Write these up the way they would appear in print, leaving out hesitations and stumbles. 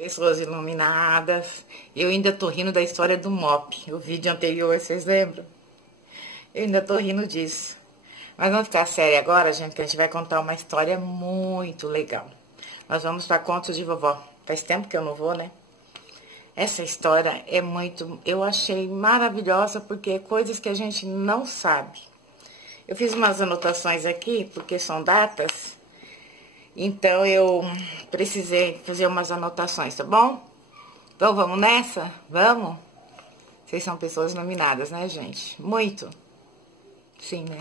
Pessoas iluminadas. Eu ainda tô rindo da história do MOP. O vídeo anterior, vocês lembram? Eu ainda tô rindo disso. Mas vamos ficar sério agora, gente, que a gente vai contar uma história muito legal. Nós vamos para Contos de Vovó. Faz tempo que eu não vou, né? Essa história é muito... Eu achei maravilhosa porque é coisas que a gente não sabe. Eu fiz umas anotações aqui, porque são datas. Então, eu precisei fazer umas anotações, tá bom? Então, vamos nessa? Vamos? Vocês são pessoas iluminadas, né, gente? Muito. Sim, né?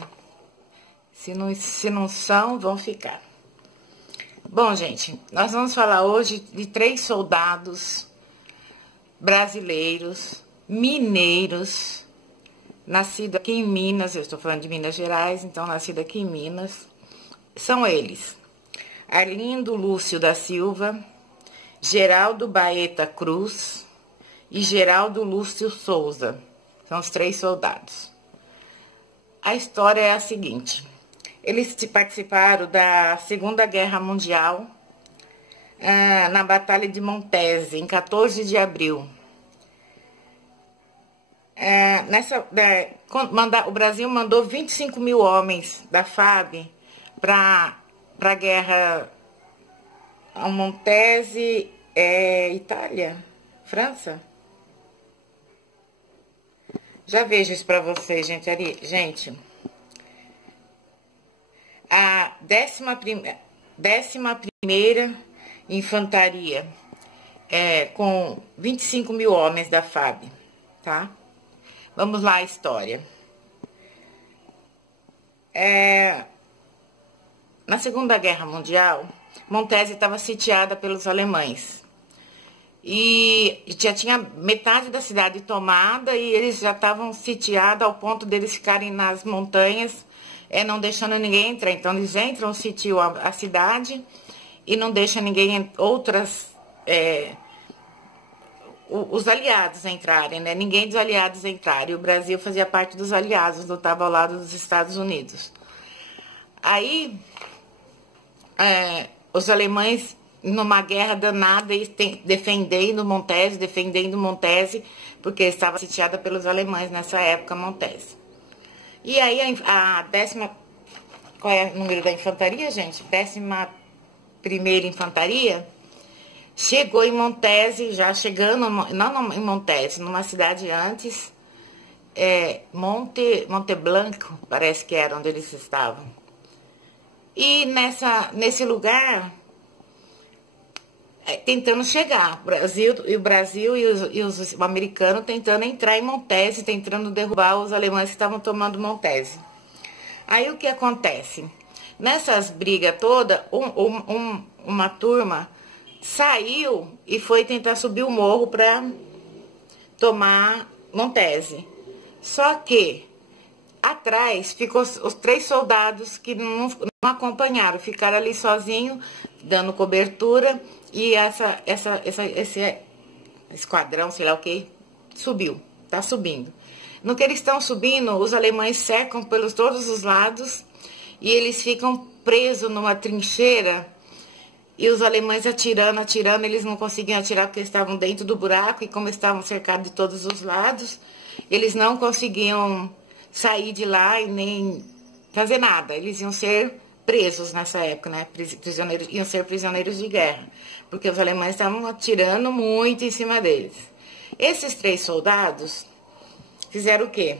Se não são, vão ficar. Bom, gente, nós vamos falar hoje de 3 soldados brasileiros, mineiros, nascidos aqui em Minas. Eu estou falando de Minas Gerais, então, nascido aqui em Minas. São eles: Arlindo Lúcio da Silva, Geraldo Baeta Cruz e Geraldo Lúcio Souza. São os 3 soldados. A história é a seguinte: eles participaram da Segunda Guerra Mundial, na Batalha de Montese, em 14 de abril. O Brasil mandou 25 mil homens da FAB para a guerra a Montese, Itália, França. Já vejo isso para vocês, gente. Gente, a 11ª Infantaria, com 25 mil homens da FAB, tá? Vamos lá a história. Na Segunda Guerra Mundial, Montese estava sitiada pelos alemães. E já tinha metade da cidade tomada e eles já estavam sitiados ao ponto deles ficarem nas montanhas, não deixando ninguém entrar. Então, eles entram, sitiam a cidade e não deixam ninguém, os aliados entrarem, né? Ninguém dos aliados entrarem. E o Brasil fazia parte dos aliados, lutava ao lado dos Estados Unidos. Aí, os alemães, numa guerra danada, defendendo Montese, porque estava sitiada pelos alemães nessa época, Montese. E aí, qual é o número da infantaria, gente? 11ª Infantaria chegou em Montese, já chegando, não em Montese, numa cidade antes, Monte Blanco, parece que era onde eles estavam. E nesse lugar, tentando chegar, o Brasil e os americanos tentando entrar em Montese, tentando derrubar os alemães que estavam tomando Montese. Aí o que acontece? Nessas brigas todas, uma turma saiu e foi tentar subir o morro para tomar Montese. Só que atrás ficou os 3 soldados que não acompanharam, ficaram ali sozinhos, dando cobertura, e esse esquadrão, sei lá o que, tá subindo. No que eles estão subindo, os alemães cercam pelos todos os lados e eles ficam presos numa trincheira. E os alemães atirando, eles não conseguiam atirar porque estavam dentro do buraco, e como estavam cercados de todos os lados, eles não conseguiam sair de lá e nem fazer nada. Eles iam ser presos nessa época, né? Iam ser prisioneiros de guerra, porque os alemães estavam atirando muito em cima deles. Esses 3 soldados fizeram o quê?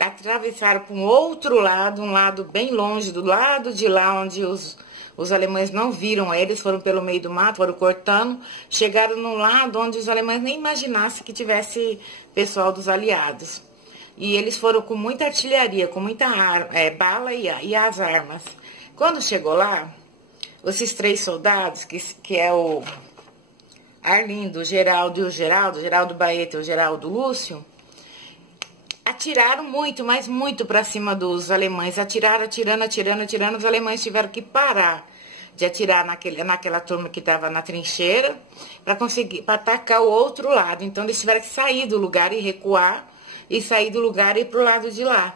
Atravessaram para um outro lado, um lado bem longe, do lado de lá onde os alemães não viram eles, foram pelo meio do mato, foram cortando, chegaram num lado onde os alemães nem imaginassem que tivesse pessoal dos aliados. E eles foram com muita artilharia, com muita bala e as armas. Quando chegou lá, esses 3 soldados, que é o Arlindo, o Geraldo e o Geraldo Baeta e o Geraldo Lúcio, atiraram muito, mas muito para cima dos alemães. Atiraram, atirando. Os alemães tiveram que parar de atirar naquela turma que estava na trincheira para atacar o outro lado. Então, eles tiveram que sair do lugar e recuar, e sair do lugar e ir para o lado de lá.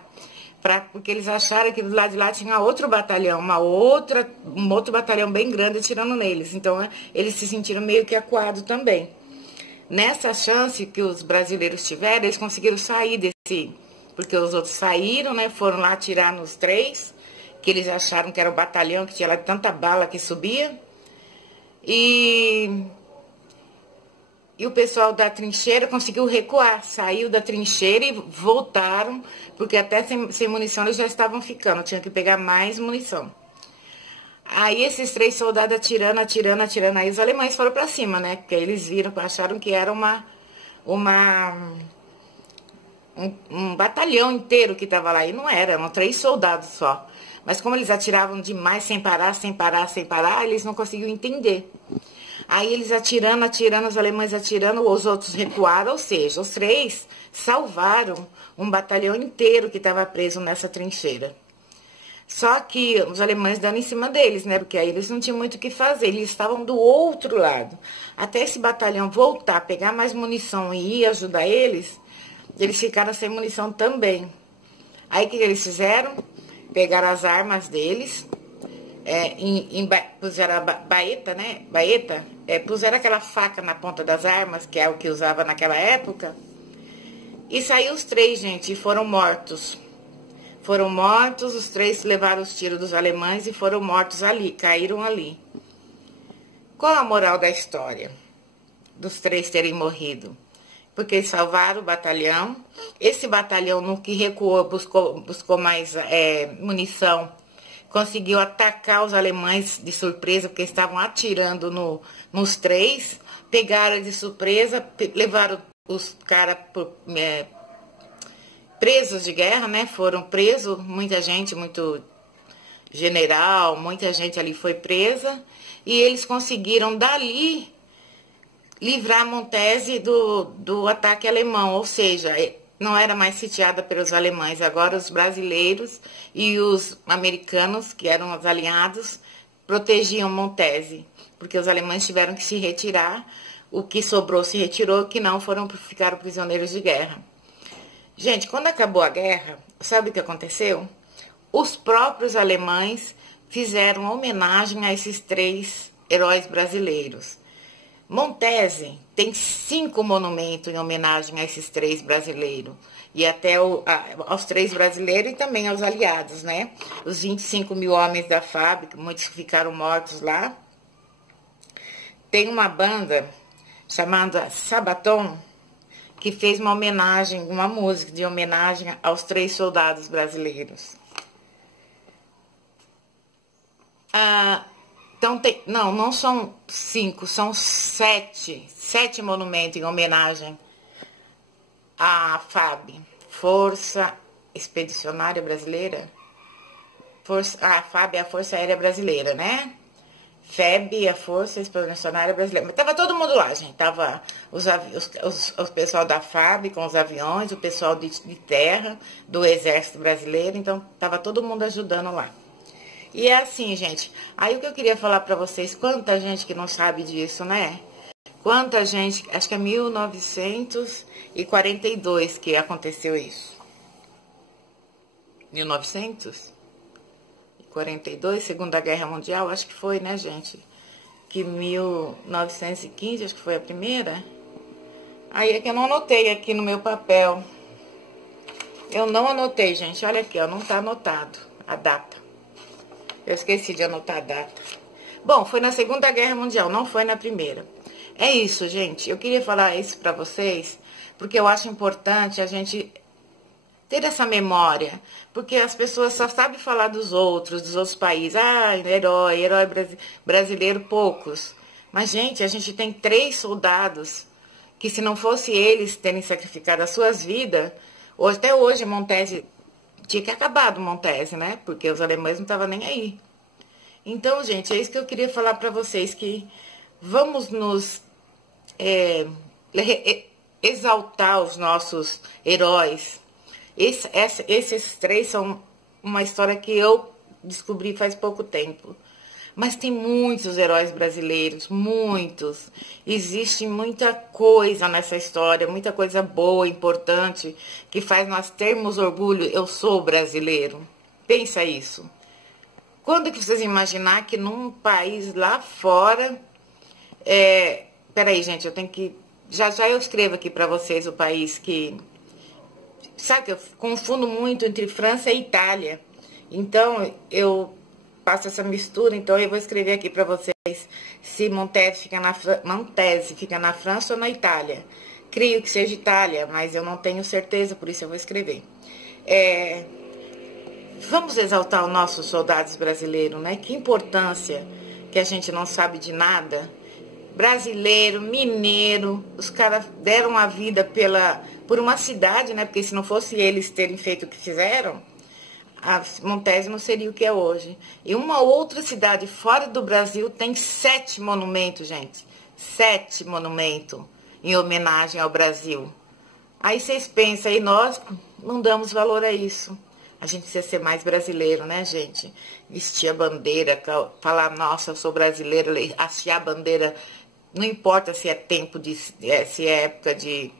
porque eles acharam que do lado de lá tinha outro batalhão, um outro batalhão bem grande atirando neles. Então, eles se sentiram meio que acuados também. Nessa chance que os brasileiros tiveram, eles conseguiram sair desse... Porque os outros saíram, né? Foram lá atirar nos 3, que eles acharam que era o batalhão, que tinha lá tanta bala que subia. E o pessoal da trincheira conseguiu recuar, saiu da trincheira e voltaram, porque até sem munição eles já estavam ficando, tinha que pegar mais munição. Aí esses 3 soldados atirando, aí os alemães foram pra cima, né? Porque eles viram, acharam que era um batalhão inteiro que estava lá, e não era, eram 3 soldados só. Mas como eles atiravam demais, sem parar, eles não conseguiam entender. Aí eles atirando, os alemães atirando, os outros recuaram, ou seja, os 3 salvaram um batalhão inteiro que estava preso nessa trincheira. Só que os alemães dando em cima deles, né? Porque aí eles não tinham muito o que fazer, eles estavam do outro lado. Até esse batalhão voltar, pegar mais munição e ir ajudar eles ficaram sem munição também. Aí o que eles fizeram? Pegaram as armas deles, puseram a baeta, né? Puseram aquela faca na ponta das armas, que é o que usava naquela época. E saiu os 3, gente, e foram mortos. Foram mortos, os 3 levaram os tiros dos alemães e foram mortos ali, caíram ali. Qual a moral da história dos 3 terem morrido? Porque eles salvaram o batalhão. Esse batalhão, no que recuou, buscou mais munição, conseguiu atacar os alemães de surpresa, porque estavam atirando nos 3. Pegaram de surpresa, levaram os caras presos de guerra, né? Foram presos, muita gente, muito general, muita gente ali foi presa. E eles conseguiram dali livrar Montese do ataque alemão, ou seja, não era mais sitiada pelos alemães, agora os brasileiros e os americanos, que eram os aliados, protegiam Montese, porque os alemães tiveram que se retirar, o que sobrou se retirou, o que não ficaram prisioneiros de guerra. Gente, quando acabou a guerra, sabe o que aconteceu? Os próprios alemães fizeram homenagem a esses 3 heróis brasileiros. Montese tem 5 monumentos em homenagem a esses 3 brasileiros. E até aos 3 brasileiros e também aos aliados, né? Os 25 mil homens da fábrica, muitos ficaram mortos lá. Tem uma banda chamada Sabaton, que fez uma homenagem, uma música de homenagem aos 3 soldados brasileiros. Então, não são 5, são 7 monumentos em homenagem à FAB, Força Expedicionária Brasileira. A FAB é a Força Aérea Brasileira, né? FEB, a Força Expedicionária Brasileira. Mas tava todo mundo lá, gente. Tava o pessoal da FAB com os aviões, o pessoal de terra, do Exército Brasileiro. Então, tava todo mundo ajudando lá. E é assim, gente. Aí o que eu queria falar pra vocês, quanta gente que não sabe disso, né? Quanta gente, acho que é 1942 que aconteceu isso. 1942, Segunda Guerra Mundial, acho que foi, né, gente? Que 1915, acho que foi a primeira. Aí é que eu não anotei aqui no meu papel. Eu não anotei, gente. Olha aqui, ó, não tá anotado a data. Eu esqueci de anotar a data. Bom, foi na Segunda Guerra Mundial, não foi na primeira. É isso, gente. Eu queria falar isso pra vocês, porque eu acho importante a gente ter essa memória. Porque as pessoas só sabem falar dos outros países. Ah, herói brasileiro, poucos. Mas, gente, a gente tem 3 soldados que, se não fosse eles terem sacrificado as suas vidas, até hoje Montese tinha que acabar do Montese, né? Porque os alemães não estavam nem aí. Então, gente, é isso que eu queria falar para vocês, que vamos nos exaltar os nossos heróis. Esses 3 são uma história que eu descobri faz pouco tempo. Mas tem muitos heróis brasileiros, muitos. Existe muita coisa nessa história, muita coisa boa, importante, que faz nós termos orgulho. Eu sou brasileiro. Pensa isso. Quando que vocês imaginar que num país lá fora... Peraí, gente, eu tenho que... Já eu escrevo aqui para vocês o país que... Sabe que eu confundo muito entre França e Itália. Então, eu faço essa mistura. Então, eu vou escrever aqui para vocês se Montese fica na França ou na Itália. Creio que seja Itália, mas eu não tenho certeza, por isso eu vou escrever. Vamos exaltar os nossos soldados brasileiros, né? Que importância que a gente não sabe de nada. Brasileiro, mineiro, os caras deram a vida por uma cidade, né? Porque se não fosse eles terem feito o que fizeram, a Montese não seria o que é hoje. E uma outra cidade fora do Brasil tem 7 monumentos, gente. 7 monumentos em homenagem ao Brasil. Aí vocês pensam, aí nós não damos valor a isso. A gente precisa ser mais brasileiro, né, gente? Vestir a bandeira, falar, nossa, eu sou brasileira, hastear a bandeira. Não importa se é se é época de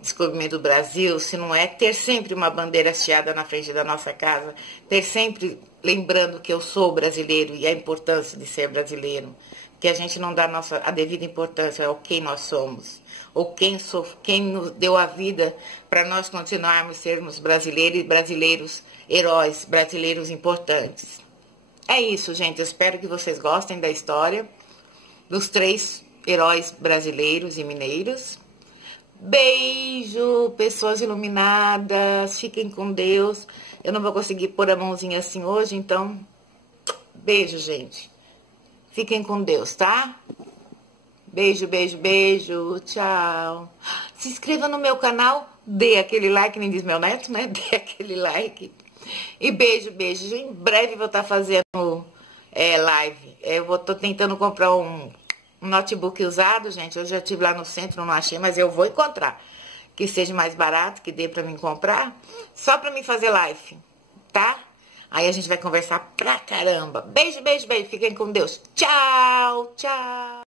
descobrimento do Brasil, se não é, ter sempre uma bandeira hasteada na frente da nossa casa, ter sempre lembrando que eu sou brasileiro e a importância de ser brasileiro, que a gente não dá a devida importância ao quem nós somos, ou quem nos deu a vida para nós continuarmos sermos brasileiros e brasileiros heróis, brasileiros importantes. É isso, gente, eu espero que vocês gostem da história dos 3 heróis brasileiros e mineiros. Beijo, pessoas iluminadas, fiquem com Deus. Eu não vou conseguir pôr a mãozinha assim hoje, então, beijo, gente. Fiquem com Deus, tá? Beijo, beijo, beijo, tchau. Se inscreva no meu canal, dê aquele like, nem diz meu neto, né? Dê aquele like. E beijo, beijo. Em breve vou estar fazendo live. Tô tentando comprar um notebook usado, gente. Eu já estive lá no centro, não achei, mas eu vou encontrar. Que seja mais barato, que dê pra mim comprar. Só pra mim fazer live, tá? Aí a gente vai conversar pra caramba. Beijo, beijo, beijo. Fiquem com Deus. Tchau, tchau.